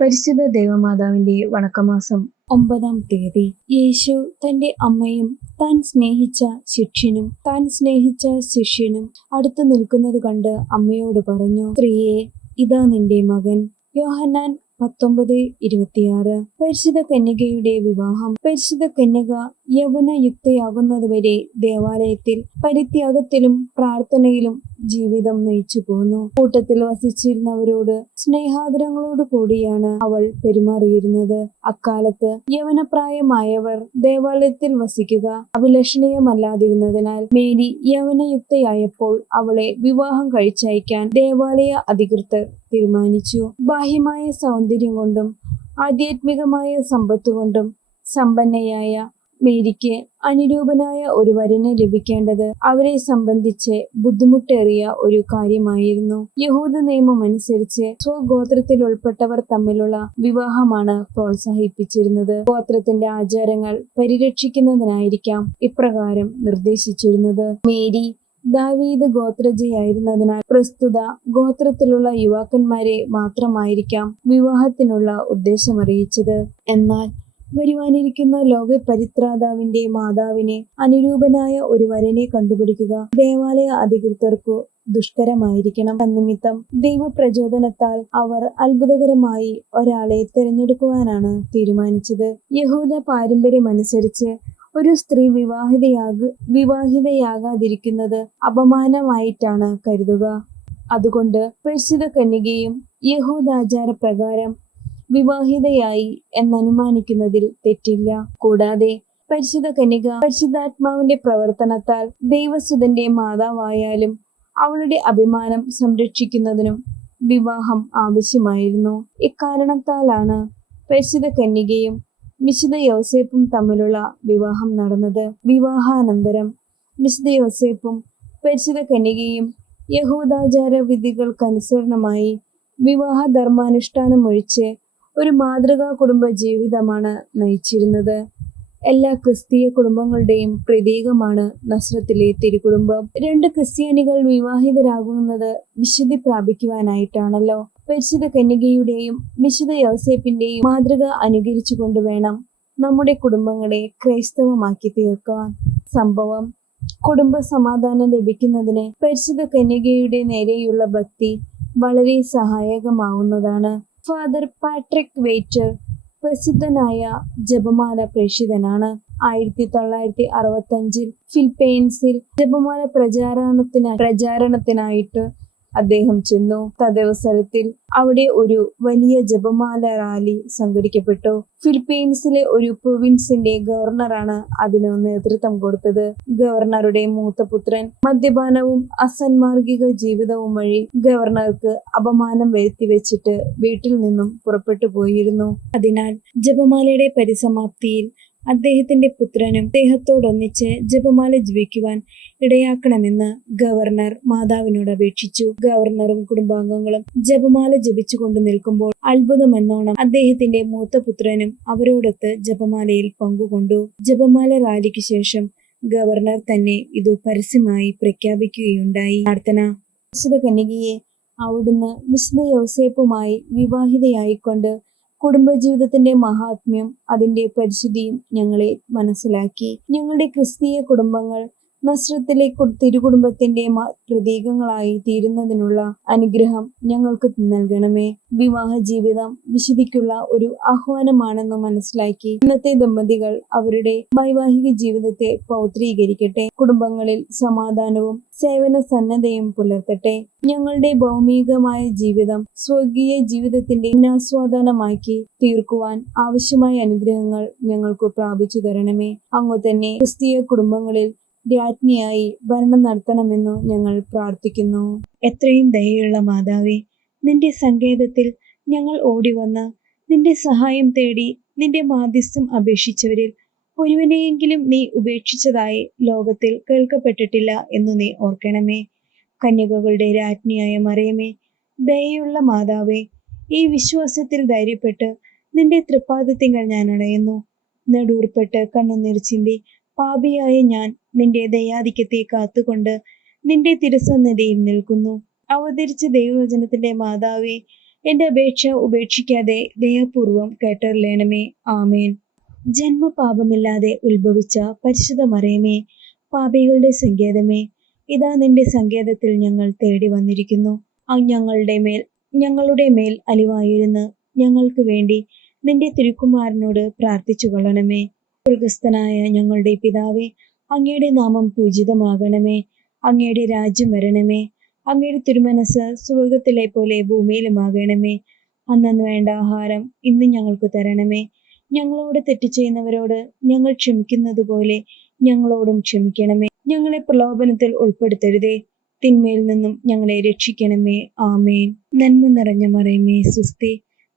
പരിശുദ്ധ ദേവമാതാവിന്റെ വണക്കമാസം 9-ാം തീയതി. യേശു തന്റെ അമ്മയും താൻ സ്നേഹിച്ച ശിഷ്യനും അടുത്തു നിൽക്കുന്നത് കണ്ട് അമ്മയോട് പറഞ്ഞു, സ്ത്രീയെ, ഇതാ നിന്റെ മകൻ. യോഹന്നാൻ 19:26. പരിശുദ്ധ കന്യകയുടെ വിവാഹം. പരിശുദ്ധ കന്യക യൗവനയുക്തയാകുന്നതുവരെ ദേവാലയത്തിൽ പരിത്യാഗത്തിലും പ്രാർത്ഥനയിലും ജീവിതം നയിച്ചു പോന്നു. കൂട്ടത്തിൽ വസിച്ചിരുന്നവരോട് സ്നേഹാദരങ്ങളോട് കൂടിയാണ് അവൾ പെരുമാറിയിരുന്നത്. അക്കാലത്ത് യൗവനപ്രായമായവർ ദേവാലയത്തിൽ വസിക്കുക അഭിലഷണീയമല്ലാതിരുന്നതിനാൽ മേരി യൗവനയുക്തയായപ്പോൾ അവളെ വിവാഹം കഴിച്ചയക്കാൻ ദേവാലയ അധികൃതർ തീരുമാനിച്ചു. ബാഹ്യമായ സൗന്ദര്യം കൊണ്ടും ആധ്യാത്മികമായ സമ്പത്തുകൊണ്ടും സമ്പന്നയായ മേരിക്ക് അനുരൂപനായ ഒരു വരനെ ലഭിക്കേണ്ടത് അവരെ സംബന്ധിച്ച് ബുദ്ധിമുട്ടേറിയ ഒരു കാര്യമായിരുന്നു. യഹൂദ നിയമം അനുസരിച്ച് സ്വഗോത്രത്തിൽ ഉൾപ്പെട്ടവർ തമ്മിലുള്ള വിവാഹമാണ് പ്രോത്സാഹിപ്പിച്ചിരുന്നത്. ഗോത്രത്തിന്റെ ആചാരങ്ങൾ പരിരക്ഷിക്കുന്നതിനായിരിക്കാം ഇപ്രകാരം നിർദ്ദേശിച്ചിരുന്നത്. മേരി ദാവീദ് ഗോത്രജയായിരുന്നതിനാൽ പ്രസ്തുത ഗോത്രത്തിലുള്ള യുവാക്കന്മാരെ മാത്രമായിരിക്കാം വിവാഹത്തിനുള്ള ഉദ്ദേശമറിയിച്ചത്. എന്നാൽ വരുവാനിരിക്കുന്ന ലോകപരിത്രാതാവിന്റെ മാതാവിനെ അനുരൂപനായ ഒരു വരനെ കണ്ടുപിടിക്കുക ദേവാലയ അധികൃതർക്കു ദുഷ്കരമായിരിക്കണം. തന്നിമിത്തം ദൈവപ്രചോദനത്താൽ അവർ അത്ഭുതകരമായി ഒരാളെ തിരഞ്ഞെടുക്കുവാനാണ് തീരുമാനിച്ചത്. യഹൂദ പാരമ്പര്യമനുസരിച്ച് ഒരു സ്ത്രീ വിവാഹിതയാകാതിരിക്കുന്നത് അപമാനമായിട്ടാണ് കരുതുക. അതുകൊണ്ട് പരിശുദ്ധ കന്യകയും യഹൂദാചാരപ്രകാരം വിവാഹിതയായി എന്നനുമാനിക്കുന്നതിൽ തെറ്റില്ല. കൂടാതെ പരിശുദ്ധ കന്യക പരിശുദ്ധാത്മാവിന്റെ പ്രവർത്തനത്താൽ ദൈവസുതന്റെ മാതാവായാലും അവളുടെ അഭിമാനം സംരക്ഷിക്കുന്നതിനും വിവാഹം ആവശ്യമായിരുന്നു. ഇക്കാരണത്താലാണ് പരിശുദ്ധ കന്യകയും വിശുദ്ധ യോസേപ്പും തമ്മിലുള്ള വിവാഹം നടന്നത്. വിവാഹാനന്തരം വിശുദ്ധ യോസേപ്പും പരിശുദ്ധ കന്യകയും യഹൂദാചാര വിധികൾക്കനുസരണമായി വിവാഹ ധർമാനുഷ്ഠാനം ഒഴിച്ച് ഒരു മാതൃകാ കുടുംബ ജീവിതമാണ് നയിച്ചിരുന്നത്. എല്ലാ ക്രിസ്തീയ കുടുംബങ്ങളുടെയും പ്രതീകമാണ് നസ്രത്തിലെ തിരുകുടുംബം. 2 ക്രിസ്ത്യാനികൾ വിവാഹിതരാകുന്നത് വിശുദ്ധി പ്രാപിക്കുവാനായിട്ടാണല്ലോ. പരിശുദ്ധ കന്യകയുടെയും വിശുദ്ധ യോസേപ്പിന്റെയും മാതൃക അനുകരിച്ചുകൊണ്ട് വേണം നമ്മുടെ കുടുംബങ്ങളെ ക്രൈസ്തവമാക്കി തീർക്കുവാൻ. സംഭവം: കുടുംബ സമാധാനം ലഭിക്കുന്നതിന് പരിശുദ്ധ കന്യകയുടെ നേരെയുള്ള ഭക്തി വളരെ സഹായകമാവുന്നതാണ്. ഫാദർ പാട്രിക് വെയ്റ്റർ പ്രസിദ്ധനായ ജപമാല പ്രേക്ഷിതനാണ്. 1965 ഫിലിപ്പൈൻസിൽ ജപമാല പ്രചാരണത്തിനായിട്ട് അദ്ദേഹം ചെന്നു. തദവസരത്തിൽ അവിടെ ഒരു വലിയ ജപമാല റാലി സംഘടിപ്പിക്കപ്പെട്ടു. ഫിലിപ്പൈൻസിലെ ഒരു പ്രൊവിൻസിന്റെ ഗവർണറാണ് അതിന് നേതൃത്വം കൊടുത്തത്. ഗവർണറുടെ മൂത്ത പുത്രൻ മദ്യപാനവും അസാൻമാർഗിക ജീവിതവും വഴി ഗവർണർക്ക് അപമാനം വരുത്തിവെച്ചിട്ട് വീട്ടിൽ നിന്നും പുറപ്പെട്ടു പോയിരുന്നു. അതിനാൽ ജപമാലയുടെ പരിസമാപ്തിയിൽ അദ്ദേഹത്തിന്റെ പുത്രനും അദ്ദേഹത്തോടൊന്നിച്ച് ജപമാല ജപിക്കുവാൻ ഇടയാക്കണമെന്ന് ഗവർണർ മാതാവിനോട് അപേക്ഷിച്ചു. ഗവർണറും കുടുംബാംഗങ്ങളും ജപമാല ജപിച്ചുകൊണ്ട് നിൽക്കുമ്പോൾ അത്ഭുതമെന്നോണം അദ്ദേഹത്തിന്റെ മൂത്ത പുത്രനും അവരോടൊത്ത് ജപമാലയിൽ പങ്കുകൊണ്ടു. ജപമാല റാലിക്ക് ശേഷം ഗവർണർ തന്നെ ഇത് പരസ്യമായി പ്രഖ്യാപിക്കുകയുണ്ടായി. പ്രാർത്ഥന. വിശുദ്ധ കന്യകയെ അവിടുന്ന് വിശുദ്ധ യോസേപ്പുമായി വിവാഹിതയായിക്കൊണ്ട് കുടുംബജീവിതത്തിന്റെ മഹാത്മ്യം അതിന്റെ പരിശുദ്ധിയും ഞങ്ങളെ മനസ്സിലാക്കി. ഞങ്ങളുടെ ക്രിസ്തീയ കുടുംബങ്ങൾ നസ്രത്തിലെ തിരുകുടുംബത്തിന്റെ പ്രതീകങ്ങളായി തീരുന്നതിനുള്ള അനുഗ്രഹം ഞങ്ങൾക്ക് നൽകണമേ. വിവാഹ ജീവിതം വിശുദ്ധിക്കുള്ള ഒരു ആഹ്വാനമാണെന്ന് മനസ്സിലാക്കി ഇന്നത്തെ ദമ്പതികൾ അവരുടെ വൈവാഹിക ജീവിതത്തെ പൗത്രീകരിക്കട്ടെ. കുടുംബങ്ങളിൽ സമാധാനവും സേവന സന്നദ്ധയും പുലർത്തട്ടെ. ഞങ്ങളുടെ ഭൗമികമായ ജീവിതം സ്വർഗീയ ജീവിതത്തിന്റെ ആസ്വാദനമാക്കി തീർക്കുവാൻ ആവശ്യമായ അനുഗ്രഹങ്ങൾ ഞങ്ങൾക്ക് പ്രാപിച്ചു തരണമേ. അങ്ങു തന്നെ ക്രിസ്തീയ കുടുംബങ്ങളിൽ രാജ്ഞിയായി ഭരണം നടത്തണമെന്നു ഞങ്ങൾ പ്രാർത്ഥിക്കുന്നു. എത്രയും ദയയുള്ള മാതാവേ, നിന്റെ സങ്കേതത്തിൽ ഞങ്ങൾ ഓടിവന്ന് നിന്റെ സഹായം തേടി നിന്റെ മാധ്യസ്ഥം അപേക്ഷിച്ചവരിൽ ഒരുവനെയെങ്കിലും നീ ഉപേക്ഷിച്ചതായി ലോകത്തിൽ കേൾക്കപ്പെട്ടിട്ടില്ല എന്നു നീ ഓർക്കണമേ. കന്യകകളുടെ രാജ്ഞിയായ മറിയമേ, ദയയുള്ള മാതാവേ, ഈ വിശ്വാസത്തിൽ ധൈര്യപ്പെട്ട് നിന്റെ തൃപ്പാദത്തിങ്കൽ ഞാൻ അണയുന്നു. നെടൂർപ്പെട്ട് കണ്ണുനീർ ചിന്തി പാപിയായ ഞാൻ നിന്റെ ദയാധിക്യത്തെ കാത്തുകൊണ്ട് നിന്റെ തിരുസന്നിധിയിൽ നിൽക്കുന്നു. അവതരിച്ച ദൈവവചനത്തിന്റെ മാതാവേ, എന്റെ അപേക്ഷ ഉപേക്ഷിക്കാതെ ദയാപൂർവം കേട്ടറിയണമേ. ആമേൻ. ജന്മപാപമില്ലാതെ ഉത്ഭവിച്ച പരിശുദ്ധ മറിയമേ, പാപികളുടെ സങ്കേതമേ, ഇതാ നിന്റെ സങ്കേതത്തിൽ ഞങ്ങൾ തേടി വന്നിരിക്കുന്നു. ഞങ്ങളുടെ മേൽ അലിവായിരുന്ന് ഞങ്ങൾക്ക് വേണ്ടി നിന്റെ തിരുക്കുമാരനോട് പ്രാർത്ഥിച്ചു കൊള്ളണമേ. സ്വർഗസ്ഥനായ ഞങ്ങളുടെ പിതാവേ, അങ്ങയുടെ നാമം പൂജിതമാകണമേ. അങ്ങയുടെ രാജ്യം വരണമേ. അങ്ങയുടെ തിരുമനസ് സ്വർഗത്തിലെ പോലെ ഭൂമിയിലുമാകണമേ. അന്നന്ന് വേണ്ട ആഹാരം ഇന്ന് ഞങ്ങൾക്ക് തരണമേ. ഞങ്ങളോട് തെറ്റ് ചെയ്യുന്നവരോട് ഞങ്ങൾ ക്ഷമിക്കുന്നത് പോലെ ഞങ്ങളോടും ക്ഷമിക്കണമേ. ഞങ്ങളെ പ്രലോഭനത്തിൽ ഉൾപ്പെടുത്തരുതേ, തിന്മയിൽ നിന്നും ഞങ്ങളെ രക്ഷിക്കണമേ. ആമേൻ. നന്മ നിറഞ്ഞ മറിയമേ, സ്വസ്തി,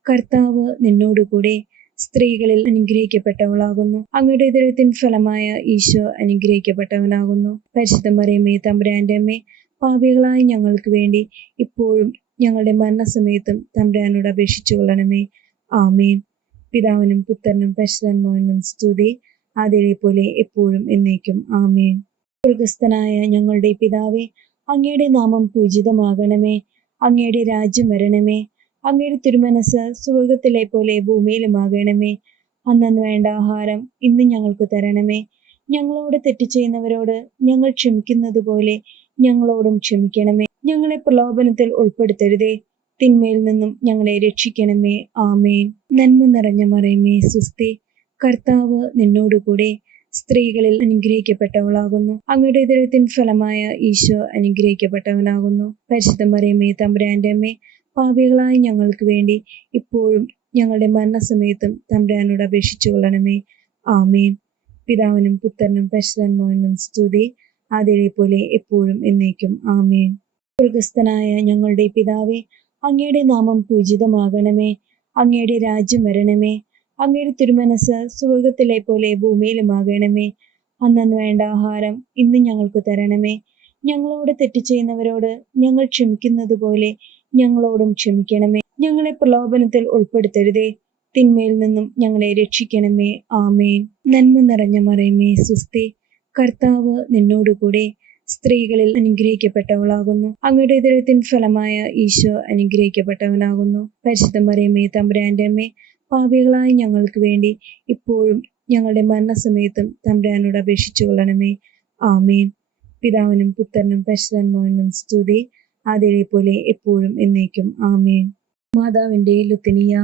കർത്താവ് നിന്നോടുകൂടെ സ്ത്രീകളിൽ അനുഗ്രഹിക്കപ്പെട്ടവളാകുന്നു. അങ്ങയുടെ ഉദരത്തിൻ ഫലമായ ഈശോ അനുഗ്രഹിക്കപ്പെട്ടവനാകുന്നു. പരിശുദ്ധ മറിയമേ, തമ്പുരാന്റെ അമ്മേ, പാപികളായ ഞങ്ങൾക്ക് വേണ്ടി ഇപ്പോഴും ഞങ്ങളുടെ മരണസമയത്തും തമ്പുരാനോട് അപേക്ഷിച്ചു കൊള്ളണമേ. ആമേൻ. പിതാവിനും പുത്രനും പരിശുദ്ധാത്മാവിനും സ്തുതി, ആദിയിലെ പോലെ എപ്പോഴും എന്നേക്കും. ആമേൻ. സ്വർഗസ്ഥനായ ഞങ്ങളുടെ പിതാവേ, അങ്ങയുടെ നാമം പൂജിതമാകണമേ. അങ്ങയുടെ രാജ്യം വരണമേ. അങ്ങയുടെ തിരുമനസ് സ്വർഗത്തിലെ പോലെ ഭൂമിയിലുമാകണമേ. അന്നന്ന് വേണ്ട ആഹാരം ഇന്ന് ഞങ്ങൾക്ക് തരണമേ. ഞങ്ങളോട് തെറ്റ് ചെയ്യുന്നവരോട് ഞങ്ങൾ ക്ഷമിക്കുന്നത് പോലെ ഞങ്ങളോടും ക്ഷമിക്കണമേ. ഞങ്ങളെ പ്രലോഭനത്തിൽ ഉൾപ്പെടുത്തരുതേ, തിന്മയിൽ നിന്നും ഞങ്ങളെ രക്ഷിക്കണമേ. ആമേൻ. നന്മ നിറഞ്ഞ മറിയമേ, സ്വസ്തി, കർത്താവ് നിന്നോടുകൂടെ സ്ത്രീകളിൽ അനുഗ്രഹിക്കപ്പെട്ടവളാകുന്നു. അങ്ങയുടെ ഉദരത്തിൻ ഫലമായ ഈശോ അനുഗ്രഹിക്കപ്പെട്ടവനാകുന്നു. പരിശുദ്ധ മറിയമേ, തമ്പുരാന്റെ അമ്മേ, പാപികളായ ഞങ്ങൾക്ക് വേണ്ടി ഇപ്പോഴും ഞങ്ങളുടെ മരണസമയത്തും തമ്പുരാനോട് അപേക്ഷിച്ചു കൊള്ളണമേ. ആമേൻ. പിതാവിനും പുത്രനും പരിശുദ്ധാത്മാവിനും സ്തുതി, ആദിയിലെ പോലെ എപ്പോഴും എന്നേക്കും. ആമേൻ. സ്വർഗസ്ഥനായ ഞങ്ങളുടെ പിതാവേ, അങ്ങയുടെ നാമം പൂജിതമാകണമേ. അങ്ങയുടെ രാജ്യം വരണമേ. അങ്ങയുടെ തിരുമനസ് സ്വർഗത്തിലെ പോലെ ഭൂമിയിലുമാകണമേ. അന്നന്ന് വേണ്ട ആഹാരം ഇന്ന് ഞങ്ങൾക്ക് തരണമേ. ഞങ്ങളോട് തെറ്റ് ചെയ്യുന്നവരോട് ഞങ്ങൾ ക്ഷമിക്കുന്നത് പോലെ ഞങ്ങളോടും ക്ഷമിക്കണമേ. ഞങ്ങളെ പ്രലോഭനത്തിൽ ഉൾപ്പെടുത്തരുതേ, തിന്മയിൽ നിന്നും ഞങ്ങളെ രക്ഷിക്കണമേ. ആമേൻ. നന്മ നിറഞ്ഞ മറിയമേ, സ്വസ്തി, കർത്താവ് നിന്നോടുകൂടെ സ്ത്രീകളിൽ അനുഗ്രഹിക്കപ്പെട്ടവളാകുന്നു. അങ്ങയുടെ ഉദരത്തിൻ ഫലമായ ഈശോ അനുഗ്രഹിക്കപ്പെട്ടവനാകുന്നു. പരിശുദ്ധ മറിയമേ, തമ്പുരാന്റെ അമ്മേ, പാപികളായ ഞങ്ങൾക്ക് വേണ്ടി ഇപ്പോഴും ഞങ്ങളുടെ മരണസമയത്തും തമ്പുരാനോട് അപേക്ഷിച്ചു കൊള്ളണമേ. ആമേൻ. പിതാവിനും പുത്രനും പരിശുദ്ധാത്മാവിനും സ്തുതി, ആദിയിലെ പോലെ എപ്പോഴും എന്നേക്കും. ആമേൻ. മാതാവിന്റെ ലുത്തിനിയ.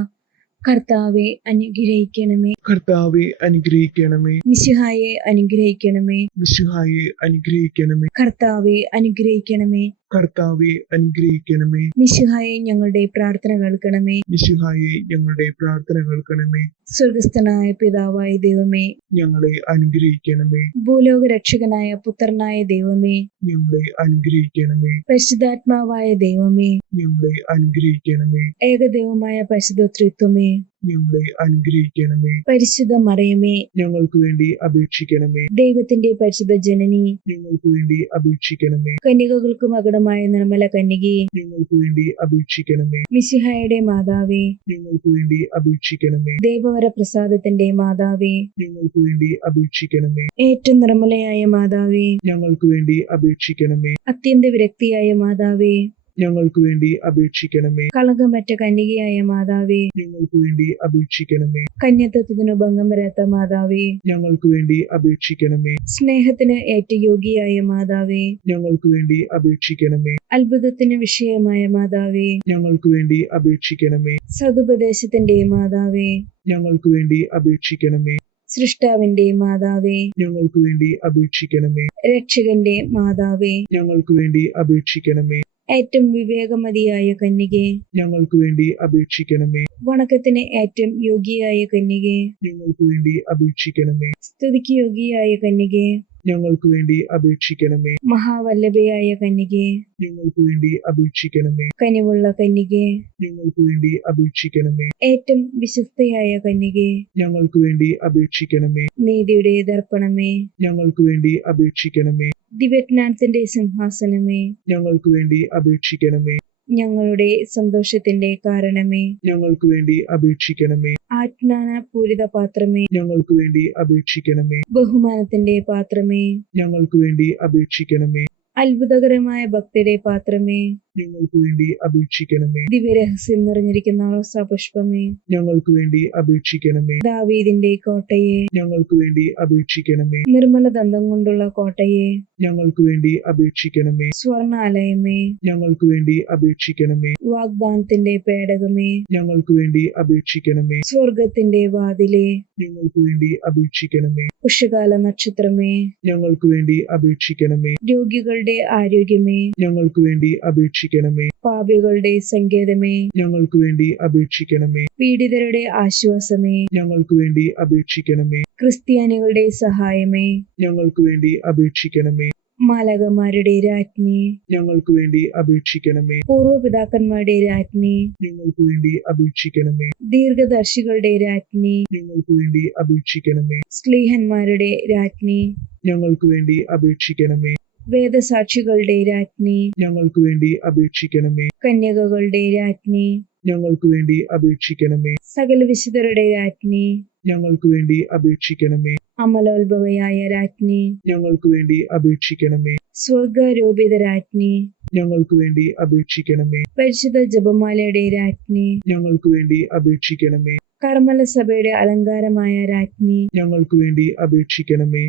കർത്താവെ അനുഗ്രഹിക്കണമേ. കർത്താവെ അനുഗ്രഹിക്കണമേ. മിശിഹായെ അനുഗ്രഹിക്കണമേ. മിശിഹായെ അനുഗ്രഹിക്കണമേ. കർത്താവെ അനുഗ്രഹിക്കണമേ. കർത്താവെ അനുഗ്രഹിക്കണമേ. മിശിഹായെ ഞങ്ങളുടെ പ്രാർത്ഥന കേൾക്കണമേ. മിശിഹായെ ഞങ്ങളുടെ പ്രാർത്ഥന കേൾക്കണമേ. സ്വർഗസ്ഥനായ പിതാവായ ദൈവമേ, ഞങ്ങളെ അനുഗ്രഹിക്കണമേ. ഭൂലോക രക്ഷകനായ പുത്രനായ ദൈവമേ, ഞങ്ങളെ അനുഗ്രഹിക്കണമേ. പരിശുദ്ധാത്മാവായ ദൈവമേ, ഞങ്ങളെ അനുഗ്രഹിക്കണമേ. ഏകദൈവമായ പരിശുദ്ധ ത്രിത്വമേ, ഞങ്ങളെ അനുഗ്രഹിക്കണമേ. പരിശുദ്ധ മറിയമേ, ഞങ്ങൾക്ക് വേണ്ടി അപേക്ഷിക്കണമേ. ദൈവത്തിന്റെ പരിശുദ്ധ ജനനി, ഞങ്ങൾക്ക് വേണ്ടി അപേക്ഷിക്കണമേ. കന്യകകൾക്ക് മകുടമായ നിർമ്മല കന്യകയെ, ഞങ്ങൾക്ക് വേണ്ടി അപേക്ഷിക്കണമേ. മിശിഹായുടെ മാതാവേ, ഞങ്ങൾക്ക് വേണ്ടി അപേക്ഷിക്കണമേ. ദൈവവര പ്രസാദത്തിന്റെ മാതാവേ, ഞങ്ങൾക്ക് വേണ്ടി അപേക്ഷിക്കണമേ. ഏറ്റവും നിർമ്മലയായ മാതാവേ, ഞങ്ങൾക്ക് വേണ്ടി അപേക്ഷിക്കണമേ. അത്യന്ത വിരക്തിയായ മാതാവേ, ഞങ്ങൾക്ക് വേണ്ടി അപേക്ഷിക്കണമേ. കളങ്കമറ്റ കന്യകയായ മാതാവേ, ഞങ്ങൾക്ക് വേണ്ടി അപേക്ഷിക്കണമേ. കന്യത്വത്തിനു ഭംഗം വരാത്ത മാതാവേ, ഞങ്ങൾക്ക് വേണ്ടി അപേക്ഷിക്കണമേ. സ്നേഹത്തിന് ഏറ്റ യോഗ്യയായ മാതാവേ, ഞങ്ങൾക്ക് വേണ്ടി അപേക്ഷിക്കണമേ. അത്ഭുതത്തിന് വിഷയമായ മാതാവേ, ഞങ്ങൾക്ക് വേണ്ടി അപേക്ഷിക്കണമേ. സതുപദേശത്തിന്റെ മാതാവേ, ഞങ്ങൾക്ക് വേണ്ടി അപേക്ഷിക്കണമേ. സൃഷ്ടാവിന്റെ മാതാവേ, ഞങ്ങൾക്ക് വേണ്ടി അപേക്ഷിക്കണമേ. രക്ഷകന്റെ മാതാവേ, ഞങ്ങൾക്ക് വേണ്ടി അപേക്ഷിക്കണമേ. ഏറ്റവും വിവേകമതിയായ കന്യകെ, ഞങ്ങൾക്ക് വേണ്ടി അപേക്ഷിക്കണമേ. വണക്കത്തിന് ഏറ്റവും യോഗ്യയായ കന്യകെ, ഞങ്ങൾക്ക് വേണ്ടി അപേക്ഷിക്കണമേ. സ്തുതിക്ക് യോഗ്യയായ കന്യകെ, ഞങ്ങൾക്ക് വേണ്ടി അപേക്ഷിക്കണമേ. മഹാവല്ലഭയായ കന്യകെ, ഞങ്ങൾക്ക് വേണ്ടി അപേക്ഷിക്കണമേ. കനിവുള്ള കന്യകെ, ഞങ്ങൾക്ക് വേണ്ടി അപേക്ഷിക്കണമേ. ഏറ്റവും വിശുദ്ധയായ കന്യകെ, ഞങ്ങൾക്ക് വേണ്ടി അപേക്ഷിക്കണമേ. നീതിയുടെ ദർപ്പണമേ, ഞങ്ങൾക്ക് വേണ്ടി അപേക്ഷിക്കണമേ. ദിവ്യജ്ഞാനത്തിന്റെ സിംഹാസനമേ, ഞങ്ങൾക്ക് വേണ്ടി അപേക്ഷിക്കണമേ. ഞങ്ങളുടെ സന്തോഷത്തിന്റെ കാരണമേ, ഞങ്ങൾക്ക് വേണ്ടി അപേക്ഷിക്കണമേ. ആജ്ഞാന പൂരിത പാത്രമേ, ഞങ്ങൾക്ക് വേണ്ടി അപേക്ഷിക്കണമേ. ബഹുമാനത്തിന്റെ പാത്രമേ, ഞങ്ങൾക്ക് വേണ്ടി അപേക്ഷിക്കണമേ. അത്ഭുതകരമായ ഭക്തിയുടെ പാത്രമേ, ഞങ്ങൾക്ക് വേണ്ടി അപേക്ഷിക്കണമേ. ദിവ്യരഹസ്യം നിറഞ്ഞിരിക്കുന്ന റോസാപുഷ്പമേ, ഞങ്ങൾക്ക് വേണ്ടി അപേക്ഷിക്കണമേ. ദാവീദിന്റെ കോട്ടയെ, ഞങ്ങൾക്ക് വേണ്ടി അപേക്ഷിക്കണമേ. നിർമ്മല ദന്തം കൊണ്ടുള്ള കോട്ടയെ, ഞങ്ങൾക്ക് വേണ്ടി അപേക്ഷിക്കണമേ. സ്വർണാലയമേ, ഞങ്ങൾക്ക് വേണ്ടി അപേക്ഷിക്കണമേ. വാഗ്ദാനത്തിന്റെ പേടകമേ, ഞങ്ങൾക്ക് വേണ്ടി അപേക്ഷിക്കണമേ. സ്വർഗത്തിന്റെ വാതിലേ, ഞങ്ങൾക്ക് വേണ്ടി അപേക്ഷിക്കണമേ. ഉഷകാല നക്ഷത്രമേ, ഞങ്ങൾക്ക് വേണ്ടി അപേക്ഷിക്കണമേ. രോഗികളുടെ ആരോഗ്യമേ, ഞങ്ങൾക്ക് വേണ്ടി അപേക്ഷിക്കണമേ. പാപികളുടെ സങ്കേതമേ, ഞങ്ങൾക്ക് വേണ്ടി അപേക്ഷിക്കണമേ. പീഡിതരുടെ ആശ്വാസമേ, ഞങ്ങൾക്ക് വേണ്ടി അപേക്ഷിക്കണമേ. ക്രിസ്ത്യാനികളുടെ സഹായമേ, ഞങ്ങൾക്ക് വേണ്ടി അപേക്ഷിക്കണമേ. മാലാഖമാരുടെ രാജ്ഞി, ഞങ്ങൾക്ക് വേണ്ടി അപേക്ഷിക്കണമേ. പൂർവ്വപിതാക്കന്മാരുടെ രാജ്ഞി, ഞങ്ങൾക്ക് വേണ്ടി അപേക്ഷിക്കണമേ. ദീർഘദർശികളുടെ രാജ്ഞി, ഞങ്ങൾക്ക് വേണ്ടി അപേക്ഷിക്കണമേ. സ്ലീഹന്മാരുടെ രാജ്ഞി, ഞങ്ങൾക്ക് വേണ്ടി അപേക്ഷിക്കണമേ. വേദസാക്ഷികളുടെ രാജ്ഞി, ഞങ്ങൾക്ക് വേണ്ടി അപേക്ഷിക്കണമേ. കന്യകകളുടെ രാജ്ഞി, ഞങ്ങൾക്ക് വേണ്ടി അപേക്ഷിക്കണമേ. സകല വിശുദ്ധരുടെ രാജ്ഞി, ഞങ്ങൾക്ക് വേണ്ടി അപേക്ഷിക്കണമേ. അമലോത്ഭവയായ രാജ്ഞി, ഞങ്ങൾക്ക് വേണ്ടി അപേക്ഷിക്കണമേ. സ്വർഗാരോപിത രാജ്ഞി, ഞങ്ങൾക്ക് വേണ്ടി അപേക്ഷിക്കണമേ. പരിശുദ്ധ ജപമാലയുടെ രാജ്ഞി, ഞങ്ങൾക്ക് വേണ്ടി അപേക്ഷിക്കണമേ. കർമ്മല സഭയുടെ അലങ്കാരമായ രാജ്ഞി, ഞങ്ങൾക്ക് വേണ്ടി അപേക്ഷിക്കണമേ.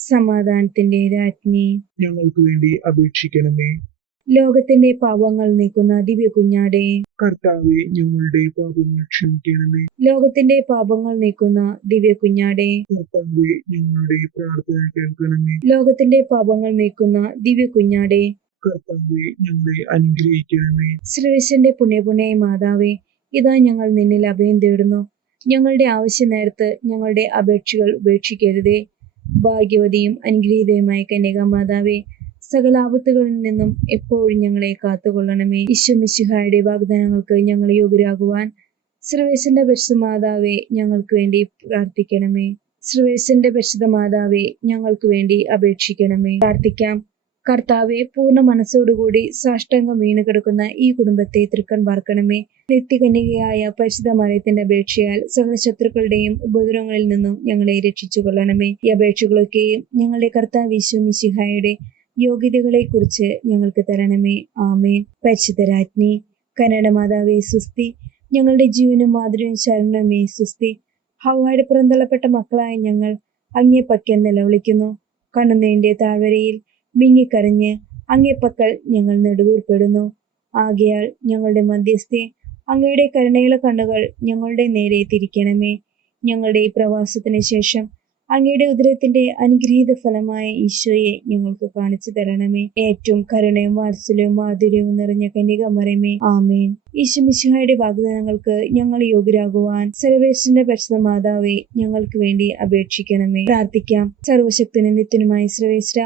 സമാധാനത്തിന്റെ രാജ്ഞി, ഞങ്ങൾക്ക് വേണ്ടി അപേക്ഷിക്കണമേ. ലോകത്തിന്റെ പാപങ്ങൾ നീക്കുന്ന ദിവ്യ കുഞ്ഞാടേ, കർത്താവെ, ഞങ്ങളുടെ പാപങ്ങൾ ക്ഷമിക്കണമേ. ലോകത്തിന്റെ പാപങ്ങൾ നീക്കുന്ന ദിവ്യ കുഞ്ഞാടേ, കർത്താവെ, ഞങ്ങളുടെ പ്രാർത്ഥന കേൾക്കണമേ. ലോകത്തിന്റെ പാപങ്ങൾ നീക്കുന്ന ദിവ്യ കുഞ്ഞാടേ, കർത്താവെ, ഞങ്ങളെ അനുഗ്രഹിക്കണമേ. ശ്രീവിശന്റെ പുണ്യപുണ്യായ മാതാവേ, ഇതാ ഞങ്ങൾ നിന്നിൽ അഭയം തേടുന്നു. ഞങ്ങളുടെ ആവശ്യ നേരത്ത് ഞങ്ങളുടെ അപേക്ഷകൾ ഉപേക്ഷിക്കരുതേ. ഭാഗ്യവതിയും അനുഗ്രഹീതയുമായ കന്യകാമാതാവേ, സകല ആപത്തുകളിൽ നിന്നും എപ്പോഴും ഞങ്ങളെ കാത്തുകൊള്ളണമേ. ഈശോ മിശിഹായുടെ വാഗ്ദാനങ്ങൾക്ക് ഞങ്ങൾ യോഗ്യരാകുവാൻ സർവേശ്വരന്റെ പരിശുദ്ധ മാതാവേ, ഞങ്ങൾക്ക് വേണ്ടി പ്രാർത്ഥിക്കണമേ. സർവേശ്വരന്റെ പരിശുദ്ധ മാതാവേ, ഞങ്ങൾക്ക് വേണ്ടി അപേക്ഷിക്കണമേ. പ്രാർത്ഥിക്കാം. കർത്താവെ, പൂർണ്ണ മനസ്സോടുകൂടി സാഷ്ടാംഗം വീണ് കിടക്കുന്ന ഈ കുടുംബത്തെ തൃക്കൺ പാർക്കണമേ. നിത്യകന്യകയായ പരിശുദ്ധ മറിയത്തിന്റെ അപേക്ഷയാൽ സകല ശത്രുക്കളുടെയും ഉപദ്രവങ്ങളിൽ നിന്നും ഞങ്ങളെ രക്ഷിച്ചു കൊള്ളണമേ. ഈ അപേക്ഷകളൊക്കെയും ഞങ്ങളുടെ കർത്താവ് ഈശോ മിശിഹായുടെ യോഗ്യതകളെ കുറിച്ച് ഞങ്ങൾക്ക് തരണമേ. ആമേൻ. പരിശുദ്ധ രാജ്ഞി, കരുണയുടെ മാതാവേ സുസ്തി. ഞങ്ങളുടെ ജീവനും മാതൃവും ശരണമേ സുസ്തി. ഹവ്വായുടെ പുറന്തള്ളപ്പെട്ട മക്കളായ ഞങ്ങൾ അങ്ങേ പക്കൽ നിലവിളിക്കുന്നു. കണ്ണുനീരിന്റെ താഴ്വരയിൽ വിങ്ങിക്കരഞ്ഞ് അങ്ങേ പക്കൽ ഞങ്ങൾ നെടുവീർപ്പെടുന്നു. ആകയാൽ ഞങ്ങളുടെ മധ്യസ്ഥെ, അങ്ങയുടെ കരുണയുള്ള കണ്ണുകൾ ഞങ്ങളുടെ നേരെ തിരിക്കണമേ. ഞങ്ങളുടെ ഈ പ്രവാസത്തിന് ശേഷം അങ്ങയുടെ ഉദരത്തിന്റെ അനുഗ്രഹീത ഫലമായ ഈശോയെ ഞങ്ങൾക്ക് കാണിച്ചു തരണമേ. ഏറ്റവും കരുണയും വാത്സല്യവും മാധുര്യവും നിറഞ്ഞ കന്യകമറിയമേ, ആമേൻ. ഈശോ മിശിഹായുടെ വാഗ്ദാനങ്ങൾക്ക് ഞങ്ങൾ യോഗ്യരാകുവാൻ സർവേശ്വരന്റെ പരിശുദ്ധ മാതാവേ, ഞങ്ങൾക്ക് വേണ്ടി അപേക്ഷിക്കണമേ. പ്രാർത്ഥിക്കാം. സർവശക്തനും നിത്യനുമായ സർവേശ്വര,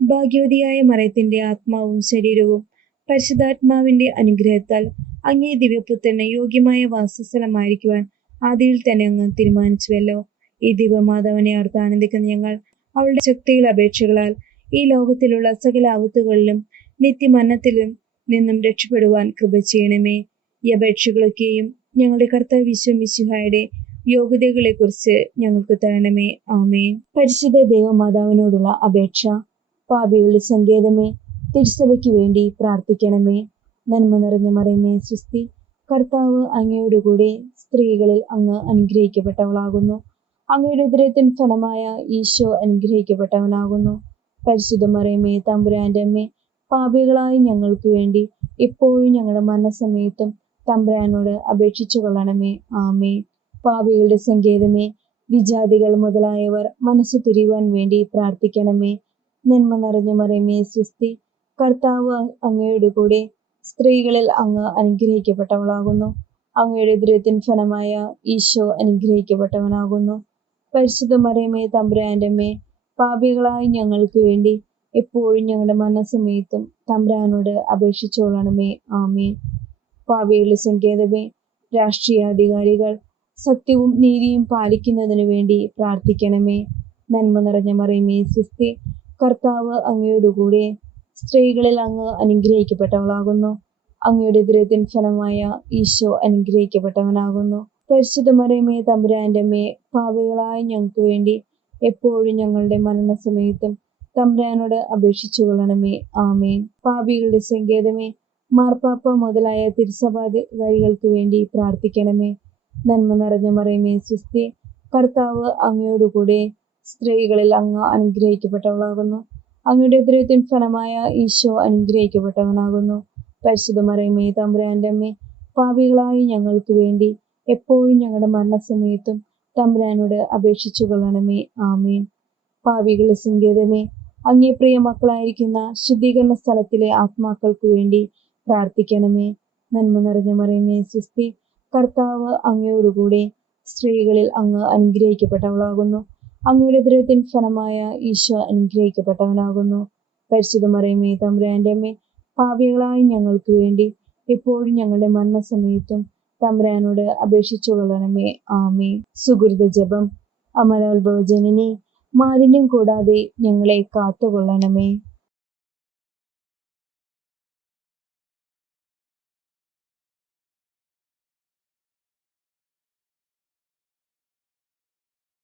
ഭാഗ്യവതിയായ മറിയത്തിന്റെ ആത്മാവും ശരീരവും പരിശുദ്ധാത്മാവിന്റെ അനുഗ്രഹത്താൽ അങ്ങേ ദിവ്യപുത്രന് യോഗ്യമായ വാസസ്ഥലമായിരിക്കുവാൻ ആദിയിൽ തന്നെ അങ്ങ് തീരുമാനിച്ചുവല്ലോ. ഈ ദിവ്യമാതാവിനെ ഓർത്ത് ആനന്ദിക്കുന്ന ഞങ്ങൾ അവളുടെ ശക്തിയുള്ള അപേക്ഷകളാൽ ഈ ലോകത്തിലുള്ള സകല ആപത്തുകളിലും നിത്യമരണത്തിലും നിന്നും രക്ഷപ്പെടുവാൻ കൃപ ചെയ്യണമേ. ഈ അപേക്ഷകളൊക്കെയും ഞങ്ങളുടെ കർത്താവ് ഈശോ മിശിഹായുടെ യോഗ്യതകളെ കുറിച്ച് ഞങ്ങൾക്ക് തരണമേ. ആമേൻ. പരിശുദ്ധ ദൈവമാതാവിനോടുള്ള അപേക്ഷ. പാപികളുടെ സങ്കേതമേ, തിരുസഭയ്ക്ക് വേണ്ടി പ്രാർത്ഥിക്കണമേ. നന്മ നിറഞ്ഞ മറിയമേ സുസ്തി. കർത്താവ് അങ്ങയോടുകൂടെ സ്ത്രീകളിൽ അങ്ങ് അനുഗ്രഹിക്കപ്പെട്ടവളാകുന്നു. അങ്ങയുടെ ഉദരത്തിൻ ഫലമായ ഈശോ അനുഗ്രഹിക്കപ്പെട്ടവനാകുന്നു. പരിശുദ്ധ മറിയമേ, തമ്പുരാന്റെ അമ്മേ, പാപികളായ ഞങ്ങൾക്ക് വേണ്ടി എപ്പോഴും ഞങ്ങളുടെ മരണസമയത്തും തമ്പുരാനോട് അപേക്ഷിച്ചു കൊള്ളണമേ. ആമേ. പാപികളുടെ സങ്കേതമേ, വിജാതികൾ മുതലായവർ മനസ്സു തിരിയുവാൻ വേണ്ടി പ്രാർത്ഥിക്കണമേ. നന്മ നിറഞ്ഞ മറിയമേ സുസ്തി. കർത്താവ് അങ്ങയുടെ കൂടെ സ്ത്രീകളിൽ അങ്ങ് അനുഗ്രഹിക്കപ്പെട്ടവളാകുന്നു. അങ്ങയുടെ ഉദരത്തിൻ ഫലമായ ഈശോ അനുഗ്രഹിക്കപ്പെട്ടവനാകുന്നു. പരിശുദ്ധ മറിയമേ, തമ്പുരാന്റെ അമ്മേ, പാപികളായ ഞങ്ങൾക്ക് വേണ്ടി എപ്പോഴും ഞങ്ങളുടെ മരണസമയത്തും തമ്പുരാനോട് അപേക്ഷിച്ചോളണമേ. ആമേൻ. പാപികളുടെ സങ്കേതമേ, രാഷ്ട്രീയാധികാരികൾ സത്യവും നീതിയും പാലിക്കുന്നതിനു വേണ്ടി പ്രാർത്ഥിക്കണമേ. നന്മ നിറഞ്ഞ മറിയമേ സുസ്തി. കർത്താവ് അങ്ങയോടുകൂടെ സ്ത്രീകളിൽ അങ്ങ് അനുഗ്രഹിക്കപ്പെട്ടവളാകുന്നു. അങ്ങയുടെ ഉദരത്തിൻ ഫലമായ ഈശോ അനുഗ്രഹിക്കപ്പെട്ടവനാകുന്നു. പരിശുദ്ധ മറിയമേ, തമ്പുരാന്റെ അമ്മേ, പാപികളായ ഞങ്ങൾക്ക് വേണ്ടി എപ്പോഴും ഞങ്ങളുടെ മരണസമയത്തും തമ്പുരാനോട് അപേക്ഷിച്ചു കൊള്ളണമേ. ആമേൻ. പാപികളുടെ സങ്കേതമേ, മാർപ്പാപ്പ മുതലായ തിരുസഭാധികാരികൾക്ക് വേണ്ടി പ്രാർത്ഥിക്കണമേ. നന്മ നിറഞ്ഞ മറിയമേ സ്വസ്തി, കർത്താവ് അങ്ങയോടുകൂടെ സ്ത്രീകളിൽ അങ്ങ് അനുഗ്രഹിക്കപ്പെട്ടവളാകുന്നു. അങ്ങയുടെ ഉദരത്തിൻ ഫലമായ ഈശോ അനുഗ്രഹിക്കപ്പെട്ടവനാകുന്നു. പരിശുദ്ധ മറിയമേ തമ്പുരാന്റെ അമ്മേ, പാപികളായ ഞങ്ങൾക്ക് വേണ്ടി എപ്പോഴും ഞങ്ങളുടെ മരണസമയത്തും തമ്പുരാനോട് അപേക്ഷിച്ചു കൊള്ളണമേ. ആമേൻ. പാപികളുടെ സങ്കേതമേ, അങ്ങേ പ്രിയ മക്കളായിരിക്കുന്ന ശുദ്ധീകരണ സ്ഥലത്തിലെ ആത്മാക്കൾക്ക് വേണ്ടി പ്രാർത്ഥിക്കണമേ. നന്മ നിറഞ്ഞ മറിയമേ സ്വസ്തി, കർത്താവ് അങ്ങയോടുകൂടെ സ്ത്രീകളിൽ അങ്ങ് അനുഗ്രഹിക്കപ്പെട്ടവളാകുന്നു. അങ്ങയുടെ ഉദരത്തിൻ ഫലമായ ഈശോ അനുഗ്രഹിക്കപ്പെട്ടവനാകുന്നു. പരിശുദ്ധ മറിയമേ തമ്പുരാന്റെ അമ്മേ, പാപികളായ ഞങ്ങൾക്ക് വേണ്ടി എപ്പോഴും ഞങ്ങളുടെ മരണസമയത്തും തമ്പുരാനോട് അപേക്ഷിച്ചു കൊള്ളണമേ. ആമേൻ. സുകൃത ജപം. അമലോത്ഭവ ജനനി, മാലിന്യം കൂടാതെ ഞങ്ങളെ കാത്തുകൊള്ളണമേ.